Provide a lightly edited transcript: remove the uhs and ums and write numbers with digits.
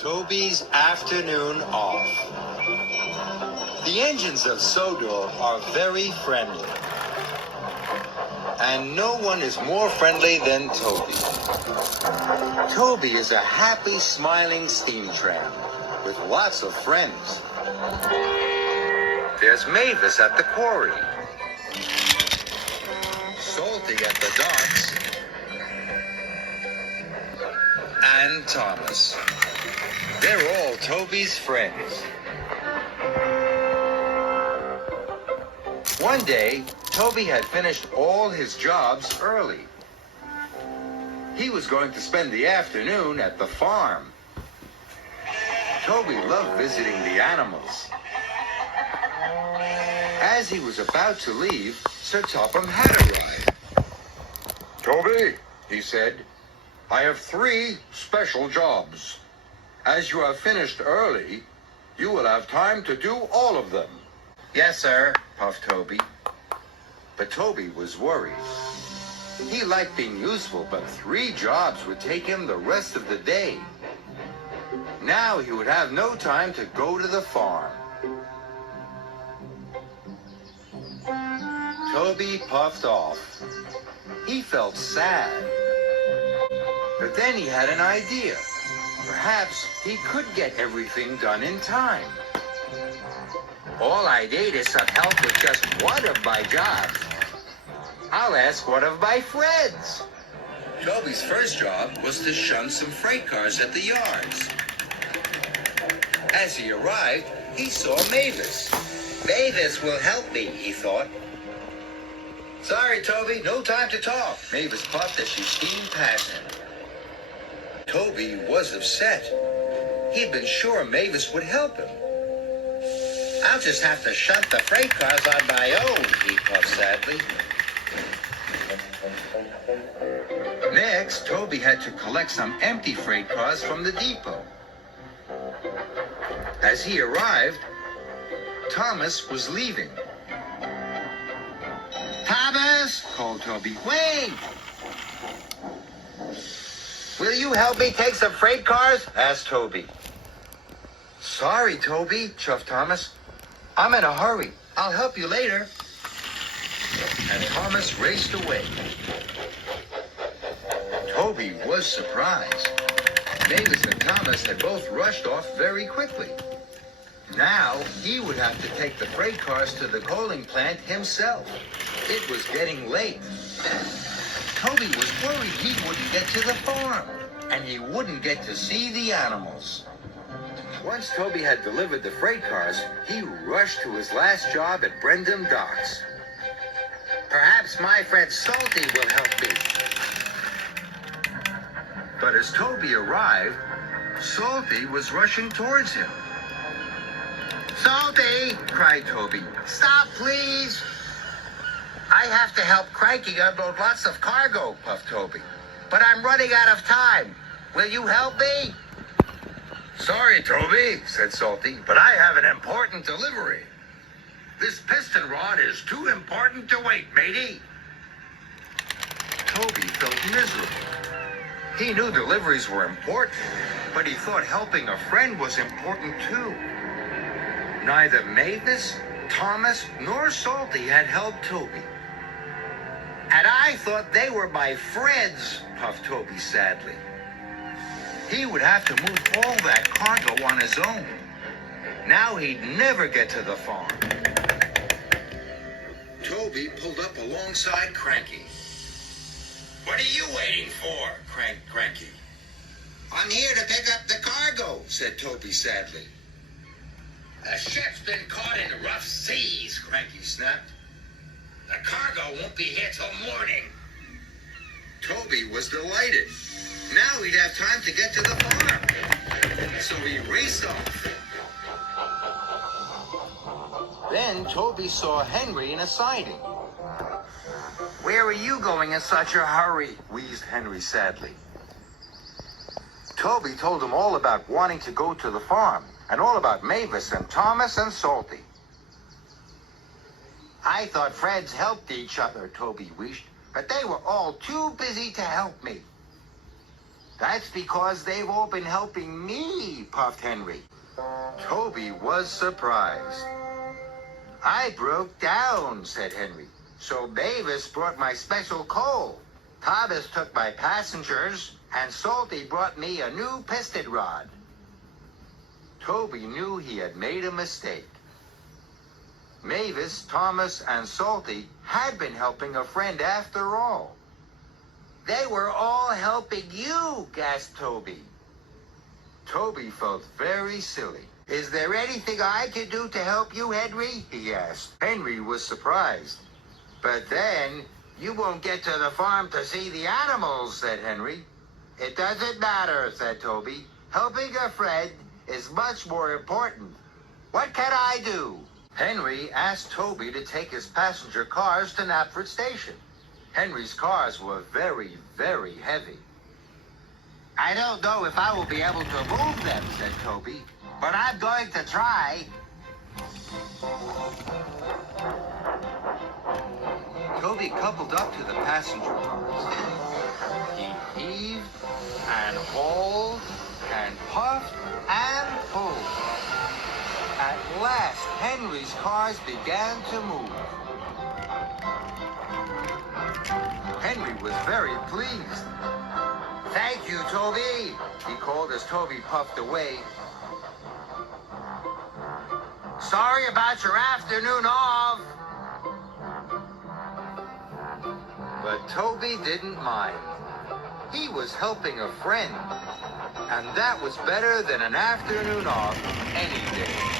Toby's afternoon off. The engines of Sodor are very friendly. And no one is more friendly than Toby. Toby is a happy, smiling steam tramp with lots of friends. There's Mavis at the quarry, Salty at the docks, and Thomas. They're all Toby's friends. One day, Toby had finished all his jobs early. He was going to spend the afternoon at the farm. Toby loved visiting the animals. As he was about to leave, Sir Topham had arrived. Toby, he said, I have 3 special jobs. As you have finished early, you will have time to do all of them. Yes, sir, puffed Toby. But Toby was worried. He liked being useful, but 3 jobs would take him the rest of the day. Now he would have no time to go to the farm. Toby puffed off. He felt sad. But then he had an idea. Perhaps he could get everything done in time. All I need is some help with just one of my jobs. I'll ask one of my friends. Toby's first job was to shunt some freight cars at the yards. As he arrived, he saw Mavis. Mavis will help me, he thought. Sorry, Toby, no time to talk. Mavis puffed as she steamed past him. Toby was upset. He'd been sure Mavis would help him. I'll just have to shunt the freight cars on my own, he puffed sadly. Next, Toby had to collect some empty freight cars from the depot. As he arrived, Thomas was leaving. Thomas, called Toby, wait! Will you help me take some freight cars? Asked Toby. Sorry, Toby, chuffed Thomas. I'm in a hurry. I'll help you later. And Thomas raced away. Toby was surprised. Mavis and Thomas had both rushed off very quickly. Now he would have to take the freight cars to the coaling plant himself. It was getting late. Toby was worried he wouldn't get to the farm, and he wouldn't get to see the animals. Once Toby had delivered the freight cars, he rushed to his last job at Brendam Docks. Perhaps my friend Salty will help me. But as Toby arrived, Salty was rushing towards him. Salty, cried Toby. Stop, please. I have to help Cranky unload lots of cargo, puffed Toby. But I'm running out of time. Will you help me? Sorry, Toby, said Salty, but I have an important delivery. This piston rod is too important to wait, matey. Toby felt miserable. He knew deliveries were important, but he thought helping a friend was important too. Neither Mavis, Thomas, nor Salty had helped Toby. And I thought they were my friends, puffed Toby sadly. He would have to move all that cargo on his own. Now he'd never get to the farm. Toby pulled up alongside Cranky. What are you waiting for? Cranked Cranky. I'm here to pick up the cargo, said Toby sadly. The ship's been caught in rough seas, Cranky snapped. The cargo won't be here till morning. Toby was delighted. Now he'd have time to get to the farm. So he raced off. Then Toby saw Henry in a siding. Where are you going in such a hurry? Wheezed Henry sadly. Toby told him all about wanting to go to the farm, and all about Mavis and Thomas and Salty. I thought friends helped each other, Toby wished, but they were all too busy to help me. That's because they've all been helping me, puffed Henry. Toby was surprised. I broke down, said Henry. So Mavis brought my special coal. Thomas took my passengers, and Salty brought me a new piston rod. Toby knew he had made a mistake. Mavis, Thomas, and Salty had been helping a friend after all. They were all helping you, gasped Toby. Toby felt very silly. Is there anything I can do to help you, Henry? He asked. Henry was surprised. But then, you won't get to the farm to see the animals, said Henry. It doesn't matter, said Toby. Helping a friend is much more important. What can I do? Henry asked Toby to take his passenger cars to Knapford Station. Henry's cars were very, very heavy. I don't know if I will be able to move them, said Toby, but I'm going to try. Toby coupled up to the passenger cars. He heaved and hauled and puffed and pulled. At last, Henry's cars began to move. Henry was very pleased. Thank you, Toby, he called as Toby puffed away. Sorry about your afternoon off. But Toby didn't mind. He was helping a friend, and that was better than an afternoon off any day.